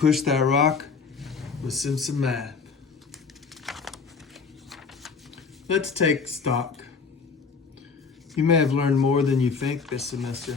push that rock with some math. Let's take stock. You may have learned more than you think this semester.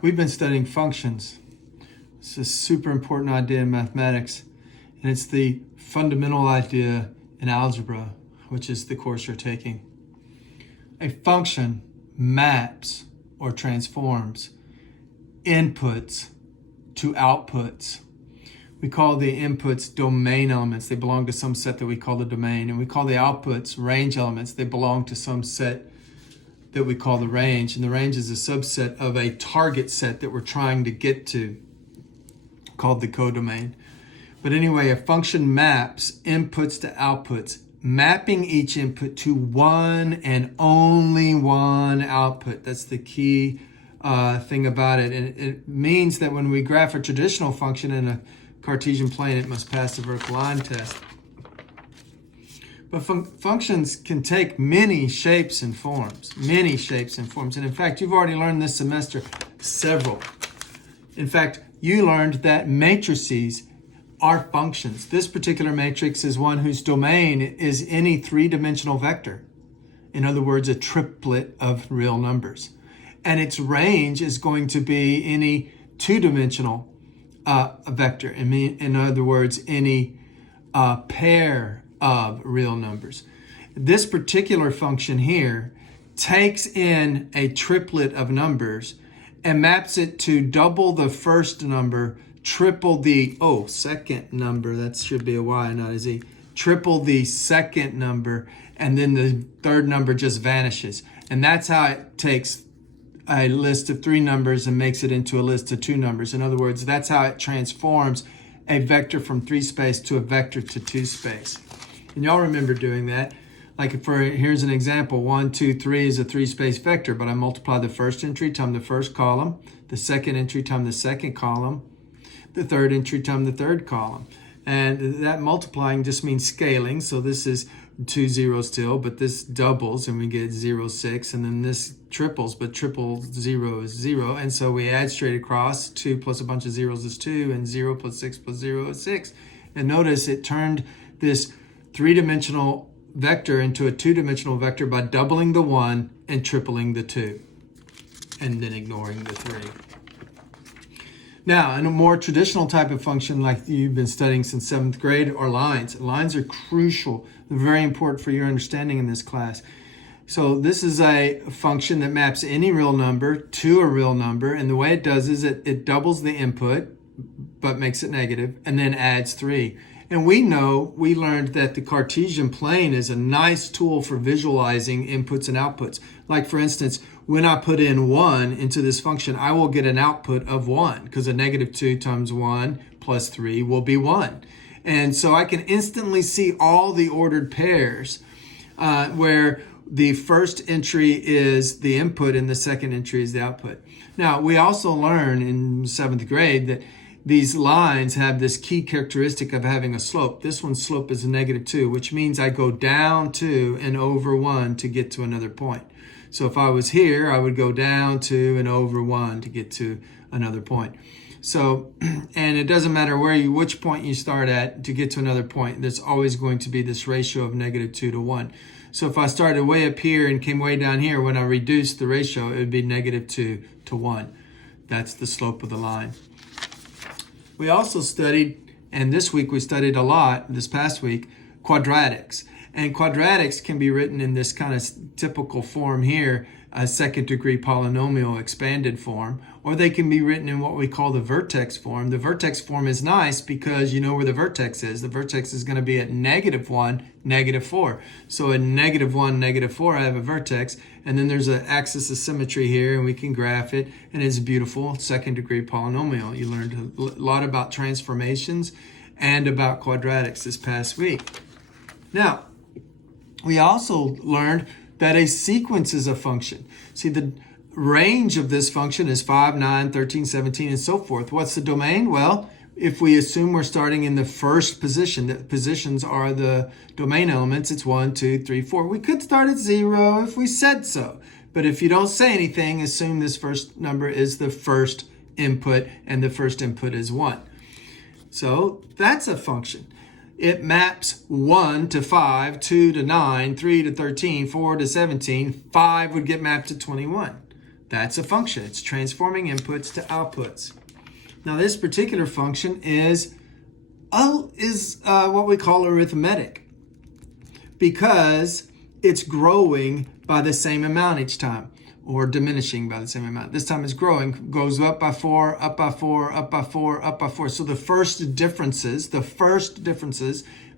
We've been studying functions. It's a super important idea in mathematics, and it's the fundamental idea in algebra, which is the course you're taking. A function maps or transforms inputs to outputs. We call the inputs domain elements. They belong to some set that we call the domain. And we call the outputs range elements. They belong to some set that we call the range. And the range is a subset of a target set that we're trying to get to, called the codomain. But anyway, a function maps inputs to outputs, mapping each input to one and only one output. That's the key thing about it. And it means that when we graph a traditional function in a Cartesian plane, it must pass the vertical line test. But functions can take many shapes and forms, And in fact, you've already learned this semester several. In fact, you learned that matrices are functions. This particular matrix is one whose domain is any three-dimensional vector. In other words, a triplet of real numbers. And its range is going to be any two-dimensional vector. In other words, any pair of real numbers. This particular function here takes in a triplet of numbers and maps it to double the first number, triple the second number. That should be a Y, not a Z. Triple the second number, and then the third number just vanishes. And that's how it takes a list of three numbers and makes it into a list of two numbers. In other words, that's how it transforms a vector from three space to a vector to two space. And y'all remember doing that. Like here's an example, 1, 2, 3 is a three space vector, but I multiply the first entry times the first column, the second entry times the second column, the third entry times the third column. And that multiplying just means scaling. So this is 2 zeros still, but this doubles and we get 0, 6. And then this triples, but triple 0 is 0. And so we add straight across. 2 plus a bunch of zeros is 2, and 0 plus 6 plus 0 is 6. And notice it turned this three-dimensional vector into a two-dimensional vector by doubling the 1 and tripling the 2, and then ignoring the 3. Now, in a more traditional type of function like you've been studying since 7th grade are lines. Lines are crucial, very important for your understanding in this class. So this is a function that maps any real number to a real number, and the way it does is it doubles the input, but makes it negative, and then adds 3. And we learned that the Cartesian plane is a nice tool for visualizing inputs and outputs. Like for instance, when I put in 1 into this function, I will get an output of 1 because a negative 2 times 1 plus 3 will be 1. And so I can instantly see all the ordered pairs where the first entry is the input and the second entry is the output. Now, we also learn in 7th grade that these lines have this key characteristic of having a slope. This one's slope is a negative 2, which means I go down 2 and over 1 to get to another point. So if I was here, I would go down 2 and over 1 to get to another point. So, and it doesn't matter which point you start at to get to another point, there's always going to be this ratio of negative 2 to 1. So if I started way up here and came way down here, when I reduced the ratio, it would be negative 2 to 1. That's the slope of the line. We also studied, and this week we studied a lot, this past week, quadratics. And quadratics can be written in this kind of typical form here, a second degree polynomial expanded form, or they can be written in what we call the vertex form. The vertex form is nice because you know where the vertex is. The vertex is going to be at negative 1, negative 4. So at negative 1, negative 4, I have a vertex, and then there's an axis of symmetry here, and we can graph it, and it's a beautiful second degree polynomial. You learned a lot about transformations and about quadratics this past week. Now, we also learned that a sequence is a function. See, the range of this function is 5, 9, 13, 17, and so forth. What's the domain? Well, if we assume we're starting in the first position, that positions are the domain elements, it's 1, 2, 3, 4. We could start at 0 if we said so. But if you don't say anything, assume this first number is the first input, and the first input is 1. So that's a function. It maps 1 to 5, 2 to 9, 3 to 13, 4 to 17. 5 would get mapped to 21. That's a function. It's transforming inputs to outputs. Now this particular function is what we call arithmetic, because it's growing by the same amount each time, or diminishing by the same amount. This time it's growing, goes up by 4, up by 4, up by 4, up by 4. So the first differences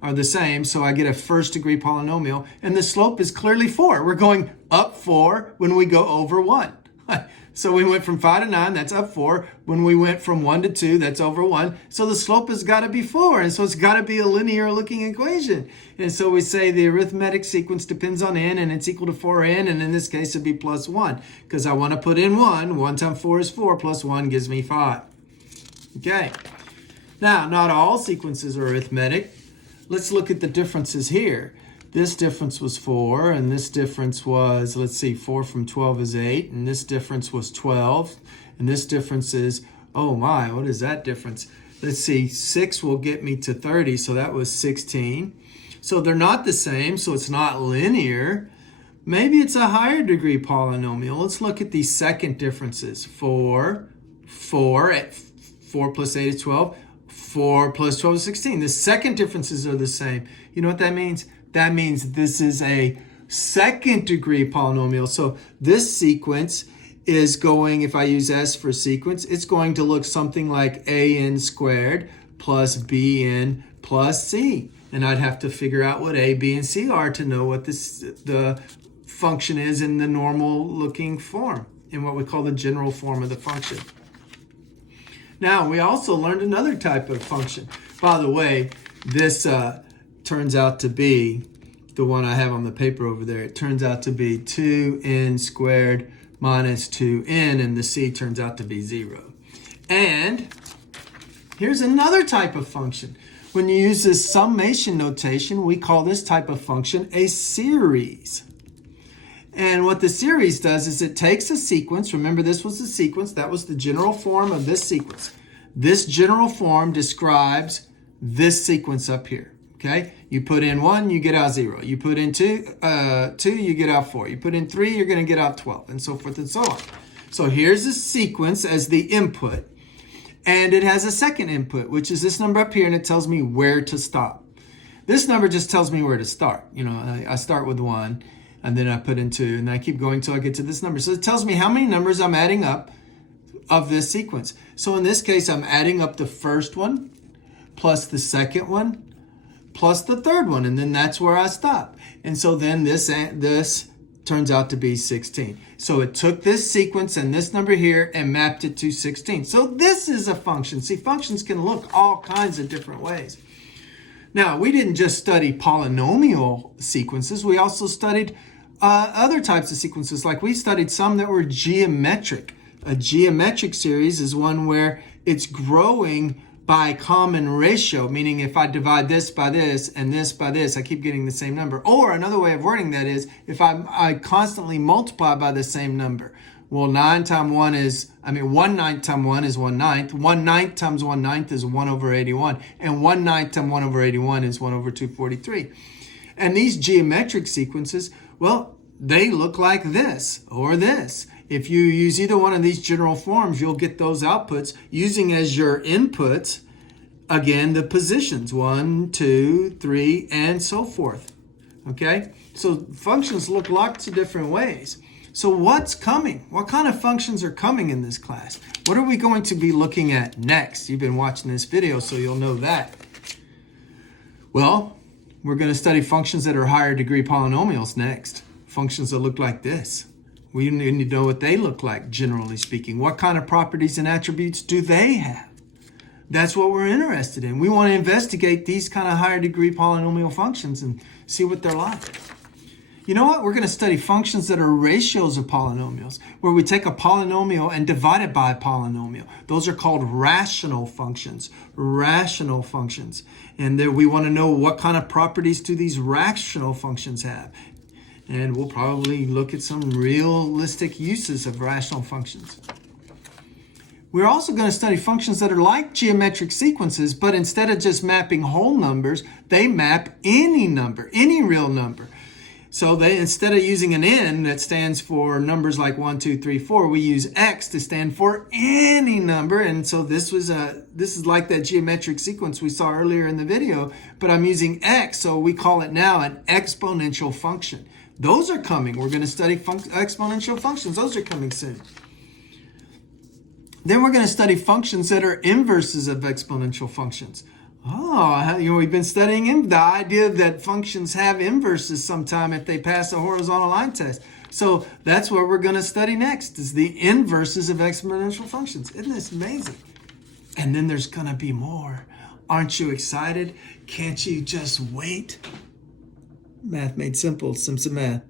are the same. So I get a first degree polynomial, and the slope is clearly 4. We're going up 4 when we go over 1. So we went from 5 to 9, that's up 4. When we went from 1 to 2, that's over 1. So the slope has got to be 4. And so it's got to be a linear looking equation. And so we say the arithmetic sequence depends on n, and it's equal to 4n. And in this case, it'd be plus 1, because I want to put in 1. 1 times 4 is 4, plus 1 gives me 5. Okay. Now, not all sequences are arithmetic. Let's look at the differences here. This difference was 4, and this difference was, 4 from 12 is 8, and this difference was 12, and this difference is, oh my, what is that difference? 6 will get me to 30, so that was 16. So they're not the same, so it's not linear. Maybe it's a higher degree polynomial. Let's look at these second differences. 4 plus 8 is 12, 4 plus 12 is 16. The second differences are the same. You know what that means? That means this is a second degree polynomial. So this sequence is going, if I use S for sequence, it's going to look something like an squared plus bn plus c. And I'd have to figure out what a, b, and c are to know what the function is in the normal looking form, in what we call the general form of the function. Now, we also learned another type of function. By the way, this turns out to be the one I have on the paper over there. It turns out to be 2n squared minus 2n, and the c turns out to be 0. And here's another type of function. When you use this summation notation, we call this type of function a series. And what the series does is it takes a sequence. Remember, this was the sequence. That was the general form of this sequence. This general form describes this sequence up here. Okay, you put in 1, you get out 0. You put in 2, you get out 4. You put in 3, you're going to get out 12, and so forth and so on. So here's a sequence as the input, and it has a second input, which is this number up here, and it tells me where to stop. This number just tells me where to start. You know, I start with 1, and then I put in 2, and I keep going until I get to this number. So it tells me how many numbers I'm adding up of this sequence. So in this case, I'm adding up the first one plus the second one plus the third one, and then that's where I stop. And so then this turns out to be 16. So it took this sequence and this number here and mapped it to 16. So this is a function. See, functions can look all kinds of different ways. Now, we didn't just study polynomial sequences. We also studied other types of sequences. Like we studied some that were geometric. A geometric series is one where it's growing by a common ratio, meaning if I divide this by this and this by this, I keep getting the same number. Or another way of wording that is, if I constantly multiply by the same number. Well, 1 9 times 1 is 1/9 times 1 is 1/9. 1/9 times 1/9 is 1 over 81. And 1/9 times 1 over 81 is 1 over 243. And these geometric sequences, well, they look like this or this. If you use either one of these general forms, you'll get those outputs using as your inputs, again, the positions, 1, 2, 3, and so forth. Okay? So functions look lots of different ways. So what's coming? What kind of functions are coming in this class? What are we going to be looking at next? You've been watching this video, so you'll know that. Well, we're going to study functions that are higher degree polynomials next. Functions that look like this. We need to know what they look like, generally speaking. What kind of properties and attributes do they have? That's what we're interested in. We want to investigate these kind of higher degree polynomial functions and see what they're like. You know what? We're going to study functions that are ratios of polynomials, where we take a polynomial and divide it by a polynomial. Those are called rational functions. Rational functions. And there we want to know what kind of properties do these rational functions have. And we'll probably look at some realistic uses of rational functions. We're also going to study functions that are like geometric sequences, but instead of just mapping whole numbers, they map any number, any real number. So they, instead of using an n that stands for numbers like 1, 2, 3, 4, we use x to stand for any number. And so this is like that geometric sequence we saw earlier in the video, but I'm using x, so we call it now an exponential function. Those are coming. We're going to study exponential functions. Those are coming soon. Then we're going to study functions that are inverses of exponential functions. Oh, we've been studying the idea that functions have inverses sometime if they pass a horizontal line test. So that's what we're going to study next, is the inverses of exponential functions. Isn't this amazing? And then there's going to be more. Aren't you excited? Can't you just wait? Math made simple. Simpson Math.